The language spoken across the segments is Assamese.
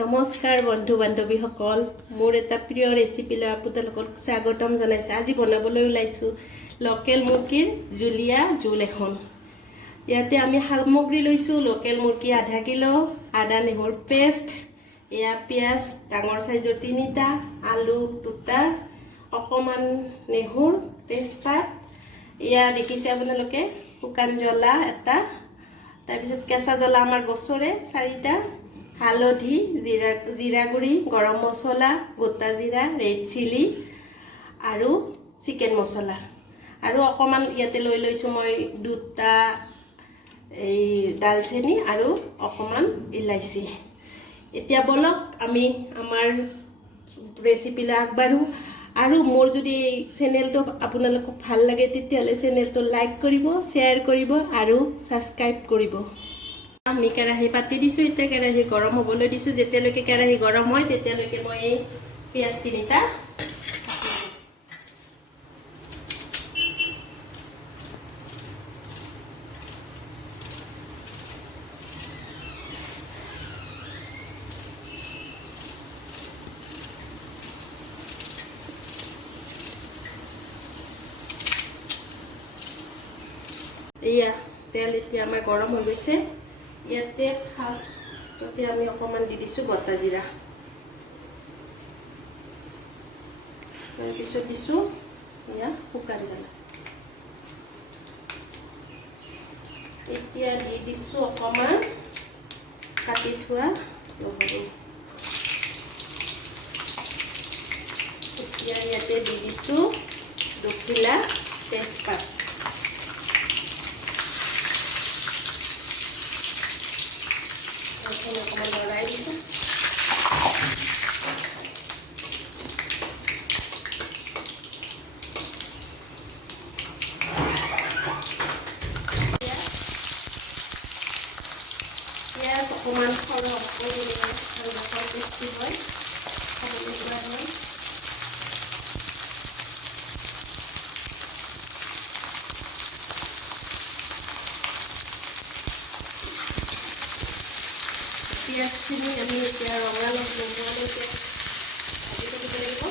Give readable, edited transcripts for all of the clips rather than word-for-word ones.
নমস্কাৰ বন্ধু বান্ধৱীসকল, মোৰ এটা প্ৰিয় ৰেচিপিলৈ আপোনালোকক স্বাগতম জনাইছোঁ। আজি বনাবলৈ ওলাইছোঁ লোকেল মুৰ্গীৰ জুলীয়া জোল এখন। ইয়াতে আমি সামগ্ৰী লৈছোঁ লোকেল মুৰ্গী আধা কিলো, আদা নহৰু পেষ্ট, এয়া পিঁয়াজ ডাঙৰ চাইজৰ 3টা, আলু 2টা, অকণমান নহৰু, তেজপাত, এয়া দেখিছে আপোনালোকে শুকান জ্বলা এটা, তাৰপিছত কেঁচা জ্বলা আমাৰ গছৰে 4টা, হালধি, জিৰা গুড়ি, গৰম মছলা, গোটা জিৰা, ৰেড চিলি আৰু চিকেন মছলা আৰু অকণমান ইয়াতে লৈ লৈছোঁ মই 2টা এই দালচেনি আৰু অকণমান ইলাইচি। এতিয়া বলক আমি আমাৰ ৰেচিপিলৈ আগবাঢ়োঁ। আৰু মোৰ যদি এই চেনেলটো আপোনালোকক ভাল লাগে তেতিয়াহ'লে চেনেলটো লাইক কৰিব, শ্বেয়াৰ কৰিব আৰু ছাবস্ক্ৰাইব কৰিব। আমি কেৰাহী পাতি দিছোঁ, এতিয়া কেৰাহী গৰম হ'বলৈ দিছোঁ। যেতিয়ালৈকে কেৰাহী গৰম হয় তেতিয়ালৈকে মই এই পিঁয়াজ 3টা এয়া তেল এতিয়া আমাৰ গৰম হৈ গৈছে। ইয়াতে ফাৰ্ষ্টতে আমি অকণমান দি দিছোঁ গোটা জিৰা, তাৰপিছত দিছোঁ এয়া শুকান জ্বলা। এতিয়া দি দিছোঁ অকণমান কাটি থোৱা নহৰু। এতিয়া ইয়াতে দি দিছোঁ 2খিলা তেজপাত। অকণমান লৰাই দিছোঁ। পিঁয়াজ অকণমান সৰহ কৰি টেষ্টি হয়, খাবলৈ সোৱাদ হয়। পিঁয়াজখিনি আমি এতিয়া ৰঙালৈকে ভাজি থাকিব লাগিব।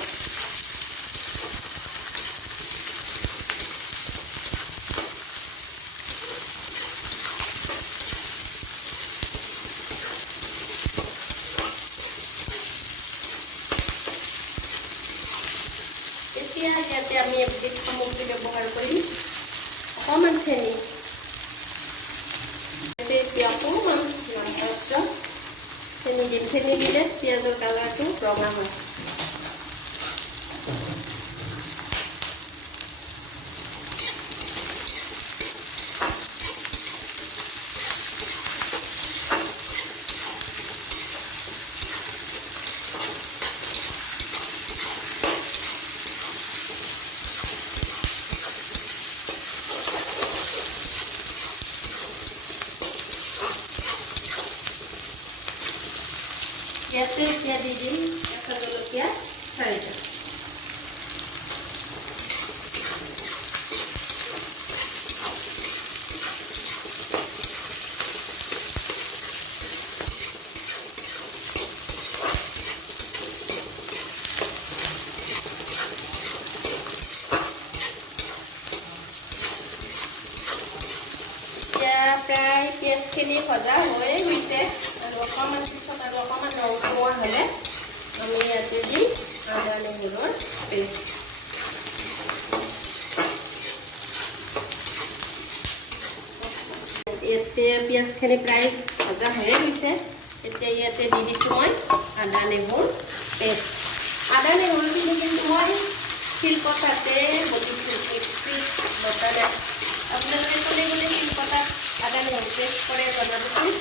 এতিয়া ইয়াতে আমি এবিধ সামগ্ৰী ব্যৱহাৰ কৰিম, অকণমান চেনি। এতিয়া অকণমান চেনি দিম। চেনি দিলে পিঁয়াজৰ কালাৰটো ৰঙা হয়। ইয়াতে এতিয়া দি দিম কেঁচা জলকীয়া 4টা। এতিয়া প্ৰায় পিঁয়াজখিনি ভজা হৈয়ে গৈছে আৰু অকণমান পিছত আৰু অকণমান ৰঙচুৱা হ'লে আমি ইয়াতে দিম আদা নহৰুৰ পেষ্ট। ইয়াতে পিঁয়াজখিনি প্ৰায় ভজা হৈয়ে গৈছে। এতিয়া ইয়াতে দি দিছোঁ মই আদা নহৰুৰ পেষ্ট। আদা নহৰুখিনি কিন্তু মই শিলপতাতে বটিছোঁ, মিক্সিত বটা নাই। আপোনালোকে কোনে কোনে শিলপতাত আদা নহৰু পেষ্ট কৰে জনাবচোন।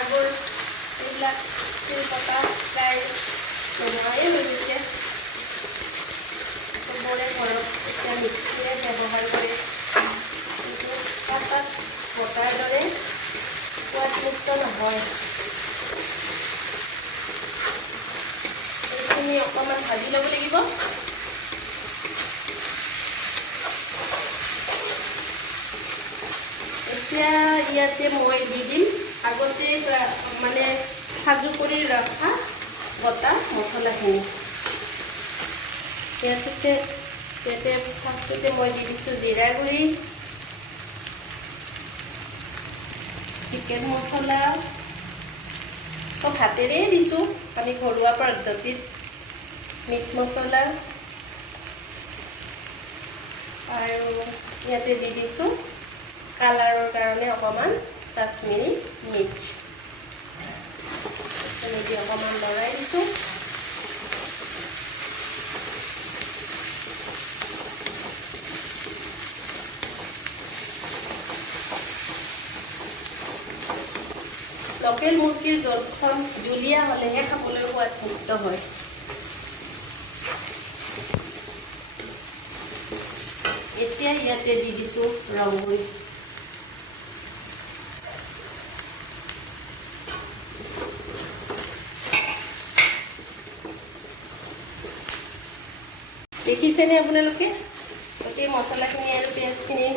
আগৰ এইবিলাক শিলপতা প্ৰায় নোহোৱাই হৈ গৈছে। চবৰে ঘৰত এতিয়া মিক্সিৰে ব্যৱহাৰ কৰে, কিন্তু পাতাত বটাৰ দৰে সোৱাদযুক্ত নহয়। এইখিনি অকণমান ভাজি ল'ব লাগিব। এতিয়া ইয়াতে মই দি দিম আগতে মানে সাজু কৰি ৰখা গোটা মছলাখিনি ইয়াতে ফাৰ্ষ্টতে মই দি দিছোঁ জিৰা গুড়ি, চিকেন মছলা চব হাতেৰে দিছোঁ আমি ঘৰুৱা পদ্ধতিত, মিট মছলা আৰু ইয়াতে দি দিছোঁ কালাৰৰ কাৰণে অকণমান কাশ্মীৰী মিৰ্চ এনেকৈ অকণমান লৰাই দিছোঁ। লোকেল মুৰ্গীৰ জলখন জুলীয়া হ'লেহে খাবলৈ সোৱাদযুক্ত হয়। এতিয়া ইয়াতে দি দিছোঁ ৰংগুৰি, দেখিছেনে আপোনালোকে গোটেই মছলাখিনি আৰু পিঁয়াজখিনি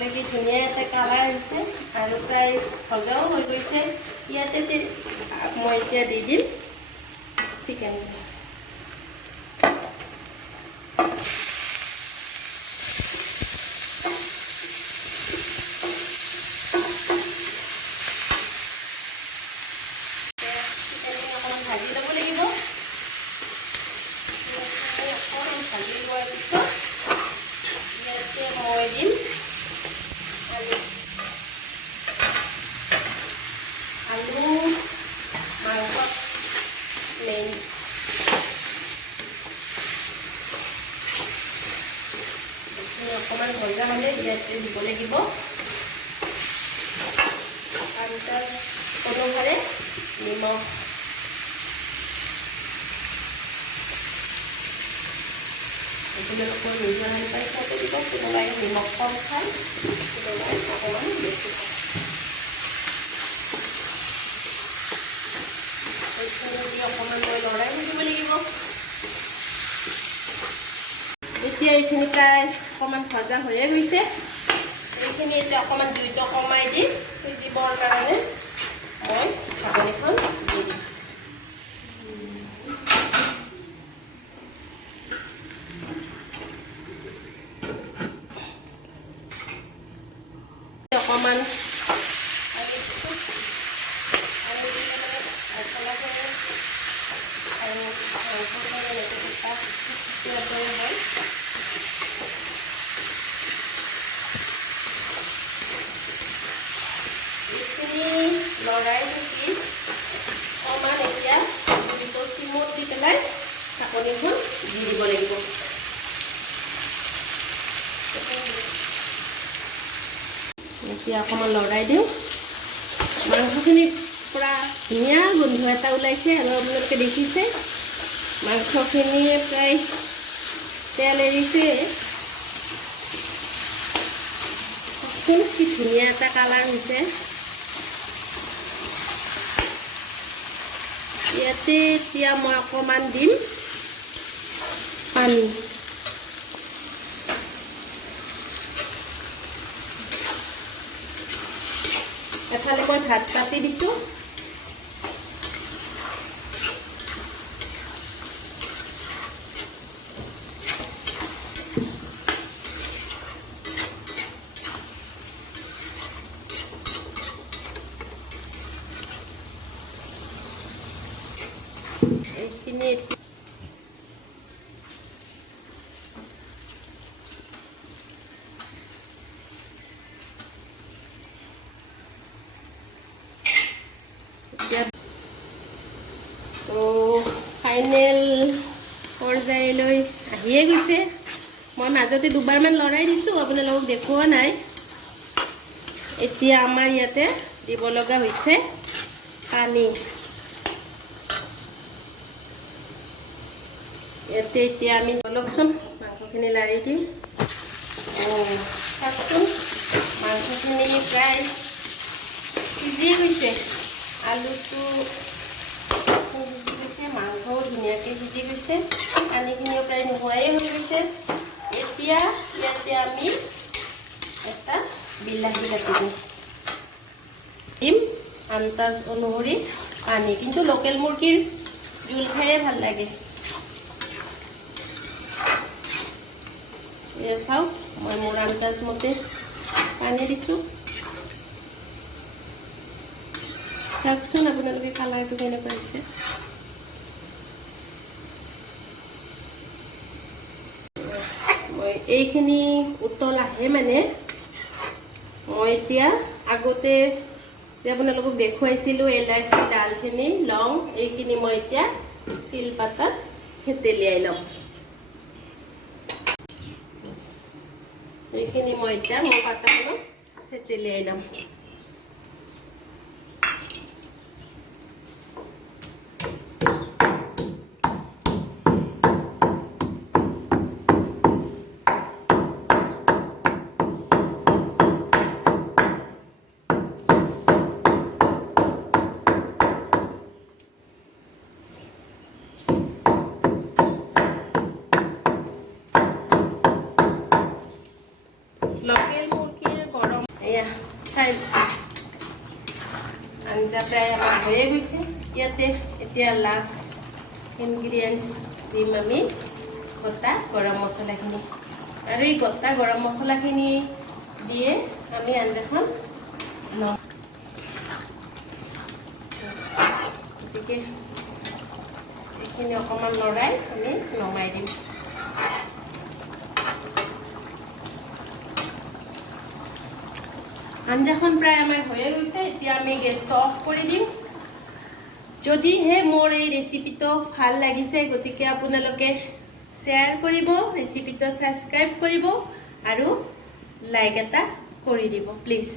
লাগি ধুনীয়া এটা কালাৰ আহিছে আৰু প্ৰায় ভজাও হৈ গৈছে। ইয়াতে মই এতিয়া দি দিম চিকেন। অকণমান ভাজি ল'ব লাগিব। অকণমান ভাজি লোৱাৰ পিছত ইয়াতে মই দিম আলু, মাংসত মেইন অকণমান ভজা হ'লে ইয়াতে দিব লাগিব আন্দাজ অনুসাৰে নিমখ। আপোনালোকৰ নিজৰ অনুসাৰে খাব দিব, কোনোবাই নিমখ কম খায়, কোনোবাই অকণমান বেছি খায়। অকণমান মই লৰাই থাকিব লাগিব। এতিয়া এইখিনি প্ৰায় অকণমান ভজা হৈয়ে গৈছে। এইখিনি এতিয়া অকণমান জুইটো কমাই দি সিজিবৰ কাৰণে মই ঢাকনিখন দি দিম। অকণমান লৰাই থাকি অকণমান এতিয়া জুইটো চিমত দি পেলাই ঢাকনিখন দি দিব লাগিব। এতিয়া অকণমান লৰাই দিওঁ। মাংসখিনি পুৰা ধুনীয়া গোন্ধ এটা ওলাইছে আৰু আপোনালোকে দেখিছে মাংসখিনি প্ৰায় তেল এৰিছে। কি ধুনীয়া এটা কালাৰ হৈছে। ইয়াতে এতিয়া মই অকণমান দিম পানী। এফালে মই ভাত পাতি দিছোঁ। এইখিনি ফাইনেল পৰ্যায়লৈ আহিয়ে গৈছে। মই মাজতে দুবাৰমান লৰাই দিছোঁ, আপোনালোকক দেখুওৱা নাই। এতিয়া আমাৰ ইয়াতে দিব লগা হৈছে পানী। ইয়াতে এতিয়া আমি অলপচোন মাংসখিনি লাৰি দিম। চাওকচোন মাংসখিনি প্ৰায় সিজি গৈছে। আলুটো সিজি গৈছে, মাংসও ধুনীয়াকৈ সিজি গৈছে, পানীখিনিও প্ৰায় নোহোৱাই হৈ গৈছে। এতিয়া ইয়াতে আমি এটা বিলাহী কাটি দিম। আন্দাজ অনুসৰি পানী, কিন্তু লোকেল মুৰ্গীৰ জোল খায়ে ভাল লাগে। এয়া চাওক, মই মোৰ আন্দাজ মতে পানী দিছোঁ। চাওকচোন আপোনালোকে কালাৰটো কেনেকুৱা হৈছে। মই এইখিনি উতল আহে মানে মই এতিয়া আগতে যে আপোনালোকক দেখুৱাইছিলোঁ এলাইচি, দালচেনি, লং, এইখিনি মই এতিয়া শিলপাতাত থেতেলিয়াই ল'ম। এইখিনি মই এতিয়া মোৰ পাতাখনত থেতেলিয়াই ল'ম। লোকেল মুৰ্গীৰ গৰম এয়া চাই আঞ্জা প্ৰায় আমাৰ হৈয়ে গৈছে। ইয়াতে এতিয়া লাষ্ট ইনগ্ৰিডিয়েণ্টছ দিম আমি গোটা গৰম মছলাখিনি, আৰু এই গোটা গৰম মছলাখিনি দিয়ে আমি আঞ্জাখন লওঁ। গতিকে এইখিনি অকণমান লৰাই আমি নমাই দিম। আঞ্জাখন প্ৰায় আমাৰ হৈয়ে গৈছে। এতিয়া আমি গেছটো অফ কৰি দিম। যদিহে মোৰ এই ৰেচিপিটো ভাল লাগিছে, গতিকে আপোনালোকে শ্বেয়াৰ কৰিব, ৰেচিপিটো ছাবস্ক্ৰাইব কৰিব আৰু লাইক এটা কৰি দিব প্লিজ।